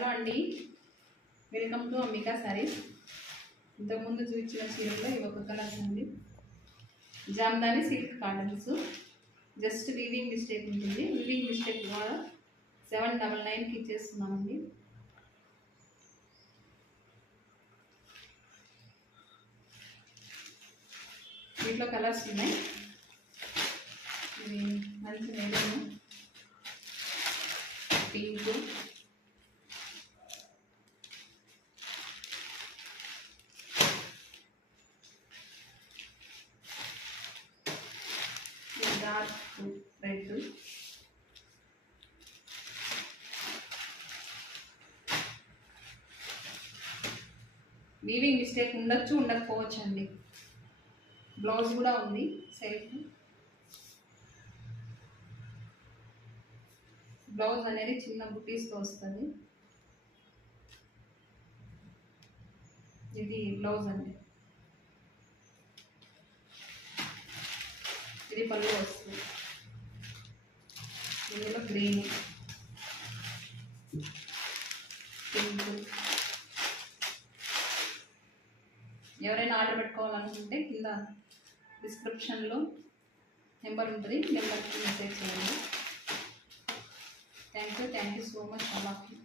Hello అండి, welcome to Ambika saris. ఇంతకుముందు చూపించిన చీరల్లో ఇవి ఒక కలర్స్ అండి. Jamdani silk cottons. Just weaving mistake ఉంటుంది. వీవింగ్ మిస్టేక్ ద్వారా 799కి ఇచ్చేస్తున్నామండి. వీటిలో కలర్స్ ఉన్నాయి. ఇది మంచి maroon, pink, dark red, weaving mistake ఉండొచ్చు, ఉండకపోవచ్చు అండి. బ్లౌజ్ కూడా ఉంది సెల్ఫ్. బ్లౌజ్ అనేది చిన్న బుటీస్తో వస్తుంది. ఇది బ్లౌజ్ అండి. ఇది పళ్ళు వస్తుంది. ఇందులో గ్రీన్, పింక్. ఎవరైనా ఆర్డర్ పెట్టుకోవాలనుకుంటే కింద డిస్క్రిప్షన్లో నెంబర్ ఉంటుంది, నెంబర్కి మెసేజ్ చేయండి. Thank you so much all of you.